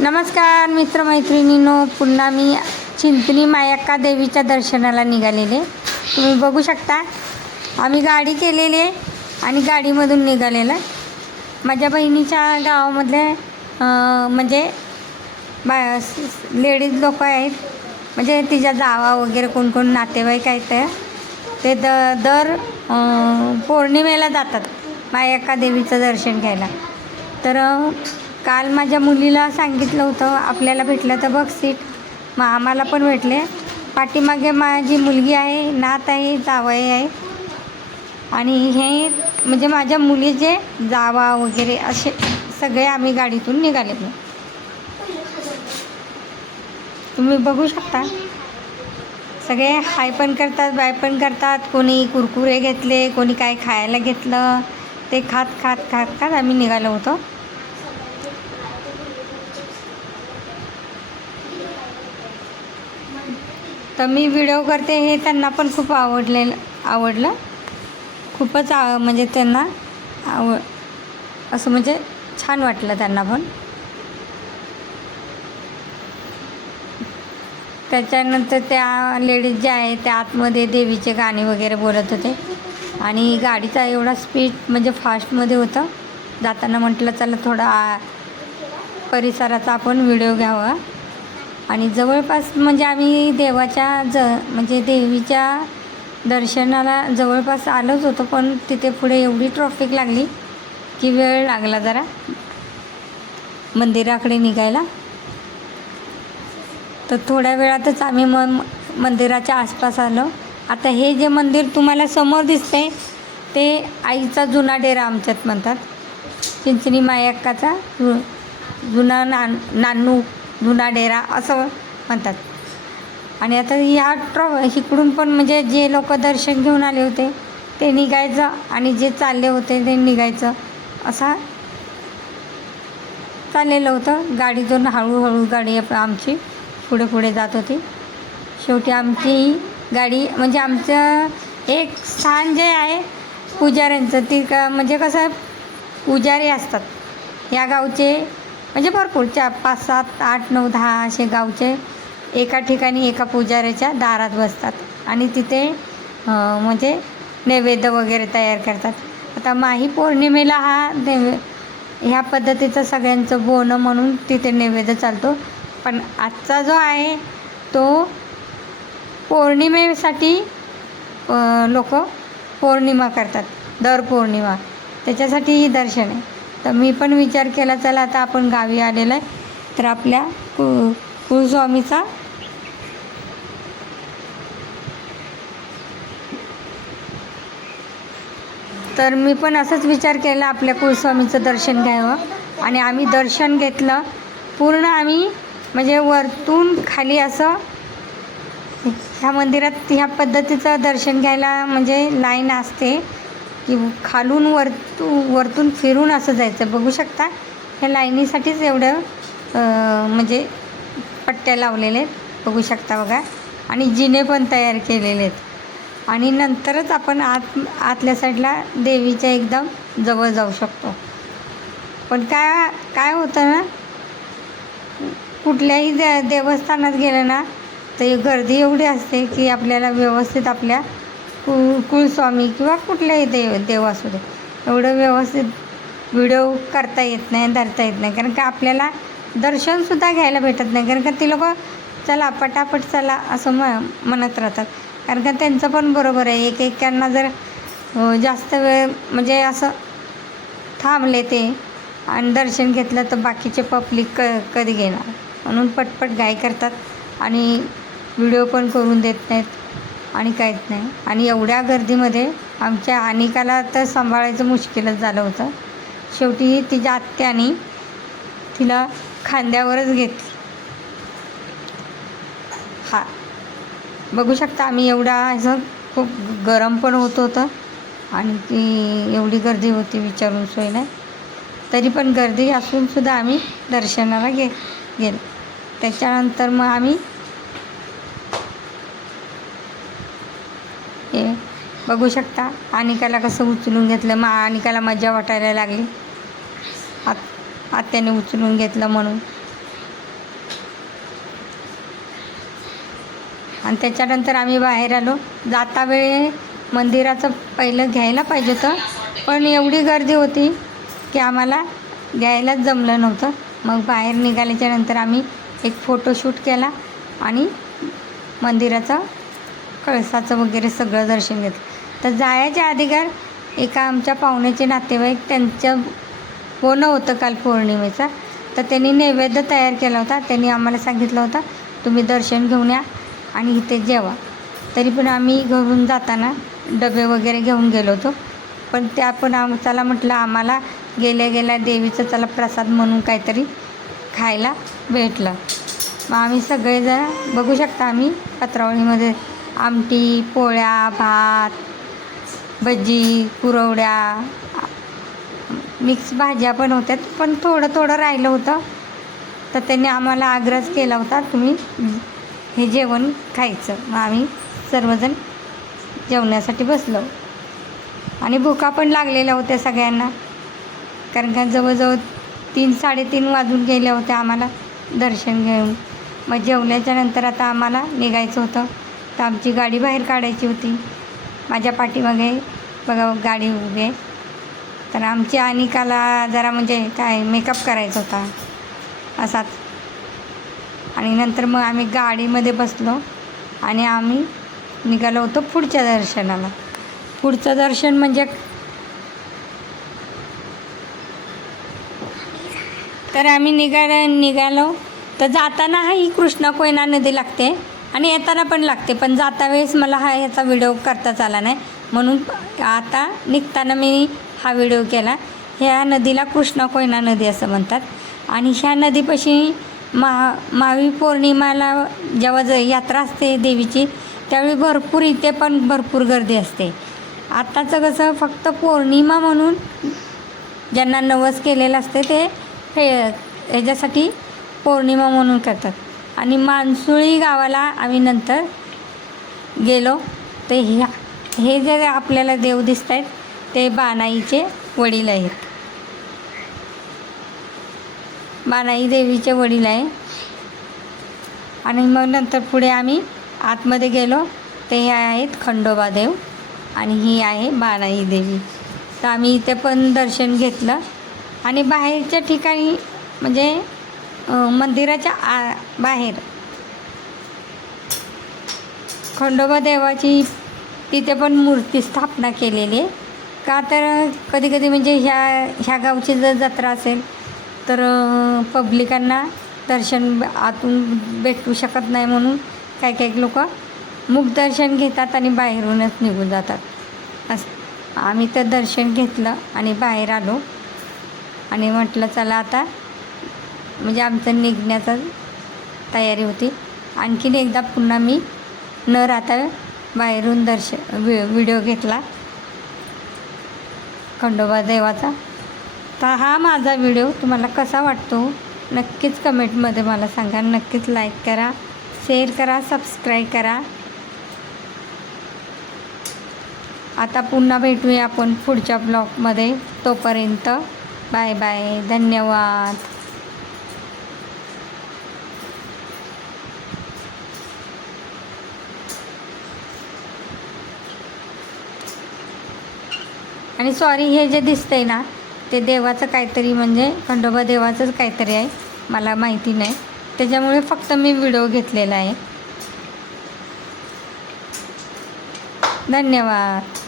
नमस्कार मित्रमैत्रिणींनो, पुन्हा मी चिंचणी मायक्का देवीच्या दर्शनाला निघालेले. तुम्ही बघू शकता आम्ही गाडी केलेली आहे आणि गाडीमधून निघालेलं. माझ्या बहिणीच्या गावामधले म्हणजे लेडीज लोक आहेत, म्हणजे तिच्या जावा वगैरे कोण कोण नातेवाईक आहेत ते दर पौर्णिमेला जातात मायक्का देवीचं दर्शन घ्यायला. तर काल माझ्या मुलीला सांगितलं होतं आपल्याला भेटलं तर बघ सीट, मग आम्हाला पण भेटले. पाठीमागे माझी मुलगी आहे, नात आहे, जावई आहे आणि हे म्हणजे माझ्या मुलीचे जावा वगैरे असे सगळे आम्ही गाडीतून निघाले. तुम्ही बघू शकता सगळे हाय पण करतात, बाय पण करतात. कोणी कुरकुरे घेतले, कोणी काय खायला घेतलं, ते खात खात खात खात आम्ही निघालो होतो. तर मी व्हिडिओ करते हे त्यांना पण खूप आवडलं. खूपच म्हणजे त्यांना असं म्हणजे छान वाटलं त्यांना पण. त्याच्यानंतर त्या लेडीज ज्या आहेत त्या आतमध्ये देवीचे गाणे वगैरे बोलत होते आणि गाडीचा एवढा स्पीड म्हणजे फास्टमध्ये होतं. जाताना म्हटलं चला थोडा परिसराचा आपण व्हिडिओ घ्यावा. आणि जवळपास म्हणजे आम्ही देवाच्या म्हणजे देवीच्या दर्शनाला जवळपास आलोच होतो, पण तिथे पुढे एवढी ट्रॉफिक लागली की वेळ लागला जरा मंदिराकडे निघायला. तर थोड्या वेळातच आम्ही मंदिराच्या आसपास आलो. आता हे जे मंदिर तुम्हाला समोर दिसते ते आईचा जुना डेरा आमच्यात म्हणतात, चिंचणी मायक्काचा जुना नानू जुना डेरा असं म्हणतात. आणि आता ह्या इकडून पण म्हणजे जे लोक दर्शन घेऊन आले होते ते निघायचं आणि जे चालले होते ते निघायचं, असा चाललेलं होतं. गाडीतून हळूहळू गाडी आमची पुढे पुढे जात होती. शेवटी आमची गाडी म्हणजे आमचं एक स्थान जे आहे पुजाऱ्यांचं, ती म्हणजे कसं पुजारी असतात या गावचे, म्हणजे भरपूर 5, 7, 8, 9, 10 असे गावचे एका ठिकाणी एका पुजाऱ्याच्या दारात बसतात आणि तिथे म्हणजे नैवेद्य वगैरे तयार करतात. आता माही पौर्णिमेला ह्या पद्धतीचं सगळ्यांचं बोनं म्हणून तिथे नैवेद्य चालतो. पण आजचा जो आहे तो पौर्णिमेसाठी लोक पौर्णिमा करतात, दर पौर्णिमा, त्याच्यासाठी ही दर्शन आहे. तर मी पण विचार केला चला आता आपण गावी आलेलं आहे तर आपल्या कुलस्वामीचा तर मी पण असंच विचार केला आपल्या कुलस्वामीचं दर्शन घ्यावं. आणि आम्ही दर्शन घेतलं पूर्ण. आम्ही म्हणजे वरतून खाली असं ह्या मंदिरात ह्या पद्धतीचं दर्शन घ्यायला म्हणजे लाईन असते की खालून वरतून फिरून असं जायचं. बघू शकता ह्या लाईनीसाठीच एवढं म्हणजे पट्ट्या लावलेल्या आहेत, बघू शकता बघा. आणि जिने पण तयार केलेले आहेत आणि नंतरच आपण आतल्या साईडला देवीच्या एकदम जवळ जाऊ शकतो. पण काय होतं ना, कुठल्याही देवस्थानात गेलं ना तर गर्दी एवढी असते की आपल्याला व्यवस्थित आपल्या कुलस्वामी किंवा कुठल्याही देव असू दे एवढं व्यवस्थित व्हिडिओ करता येत नाही, धरता येत नाही. कारण का आपल्याला दर्शनसुद्धा घ्यायला भेटत नाही, कारण का ती लोक चला पटापट चला असं म्हणत राहतात. कारण का त्यांचं पण बरोबर आहे, एकेकांना जर जास्त वेळ म्हणजे असं थांबले ते आणि दर्शन घेतलं तर बाकीचे पब्लिक कधी घेणार, म्हणून पटपट घाई करतात आणि व्हिडिओ पण करून देत नाहीत आणि काहीच नाही. आणि एवढ्या गर्दीमध्ये आमच्या अनिकाला तर सांभाळायचं मुश्किलच झालं होतं. शेवटी तिच्या आत्याने तिला खांद्यावरच घेतली. बघू शकता आम्ही एवढा असं खूप गरम पण होतं आणि ती एवढी गर्दी होती विचारून सोय नाही. तरी पण गर्दी असूनसुद्धा आम्ही दर्शनाला गेलो. त्याच्यानंतर मग आम्ही हे बघू शकता अनिकाला कसं उचलून घेतलं. मग अनिकाला मजा वाटायला लागली आत्याने उचलून घेतलं म्हणून. आणि त्याच्यानंतर आम्ही बाहेर आलो. जाता वेळे मंदिराचं पहिलं घ्यायला पाहिजे होतं, पण एवढी गर्दी होती की आम्हाला घ्यायलाच जमलं नव्हतं. मग बाहेर निघाल्याच्यानंतर आम्ही एक फोटोशूट केला आणि मंदिराचं कळसाचं वगैरे सगळं दर्शन घेतलं. तर जायच्या अगोदर एका आमच्या पाहुण्याचे नातेवाईक, त्यांचं होणं होतं काल पौर्णिमेचा, तर त्यांनी नैवेद्य तयार केला होता. त्यांनी आम्हाला सांगितलं होतं तुम्ही दर्शन घेऊन या आणि इथे जेवा. तरी पण आम्ही घरून जाताना डबे वगैरे घेऊन गेलो होतो, पण त्या पण चला म्हटलं आम्हाला गेल्या गेल्या देवीचं चला प्रसाद म्हणून काहीतरी खायला भेटलं. मग आम्ही सगळेजण बघू शकता, आम्ही पत्रावळीमध्ये आमटी, पोळ्या, भात, भजी, कुरवड्या, मिक्स भाज्या पण होत्या, पण थोडं थोडं राहिलं होतं. तर त्यांनी आम्हाला आग्रह केला होता तुम्ही हे जेवण खायचं. मग आम्ही सर्वजण जेवण्यासाठी बसलो आणि भुका पण लागलेल्या होत्या सगळ्यांना, कारण का जवळजवळ 3-3:30 वाजून गेल्या होत्या आम्हाला दर्शन घेऊन. मग जेवल्याच्या नंतर आता आम्हाला निघायचं होतं. तर आमची गाडी बाहेर काढायची होती. माझ्या पाठीमागे बघा गाडी उभी आहे. तर आमची अनिकाला जरा म्हणजे काय मेकअप करायचा होता असाच. आणि नंतर मग आम्ही गाडीमध्ये बसलो आणि आम्ही निघालो होतो पुढच्या दर्शनाला. पुढचं दर्शन म्हणजे तर आम्ही निघालो तर जाताना ही कृष्णा कोयना नदी लागते आणि येताना पण लागते, पण जाता वेळेस मला ह्याचा व्हिडिओ करताच आला नाही, म्हणून आता निघताना मी हा व्हिडिओ केला. ह्या नदीला कृष्णा कोयना नदी असं म्हणतात. आणि ह्या नदीपाशी मावी पौर्णिमाला जेव्हा यात्रा असते देवीची, त्यावेळी भरपूर इथे पण भरपूर गर्दी असते. आत्ताचं कसं फक्त पौर्णिमा म्हणून ज्यांना नवस केलेलं असते ते ह्याच्यासाठी पौर्णिमा म्हणून करतात. आणि मानसुळी गावाला आम्ही नंतर गेलो. ते हे जे आपल्याला देव दिसत आहेत ते बानाईचे वडील आहेत. बानाई देवीचे वडील आहे. आणि मग नंतर पुढे आम्ही आतमध्ये गेलो. ते हे आहेत खंडोबा देव आणि ही आहे बानाई देवी. तर आम्ही इथे पण दर्शन घेतलं. आणि बाहेरच्या ठिकाणी म्हणजे मंदिराच्या बाहेर खंडोबा देवाची तिथे पण मूर्ती स्थापना केलेली आहे. का तर कधी कधी म्हणजे ह्या गावची जर जत्रा असेल तर पब्लिकांना दर्शन आतून भेटू शकत नाही, म्हणून काही लोक मुखदर्शन घेतात आणि बाहेरूनच निघून जातात. असं आम्ही तर दर्शन घेतलं आणि बाहेर आलो आणि म्हटलं चला आता म्हणजे आमचं निघण्याचा तयारी होती. आणखीन एकदा पुन्हा मी न राहता बाहेरून व्हिडिओ घेतला खंडोबा देवाचा. तर हा माझा व्हिडिओ तुम्हाला कसा वाटतो नक्कीच कमेंटमध्ये मला सांगा. नक्कीच लाईक करा, शेअर करा, सबस्क्राईब करा. आता पुन्हा भेटूया आपण पुढच्या ब्लॉगमध्ये. तोपर्यंत बाय बाय, धन्यवाद. आणि सॉरी, हे जे दिसतंय ना ते देवाचं काहीतरी म्हणजे खंडोबा देवाचंच काहीतरी आहे, मला माहिती नाही, त्याच्यामुळे फक्त मी व्हिडिओ घेतलेला आहे. धन्यवाद.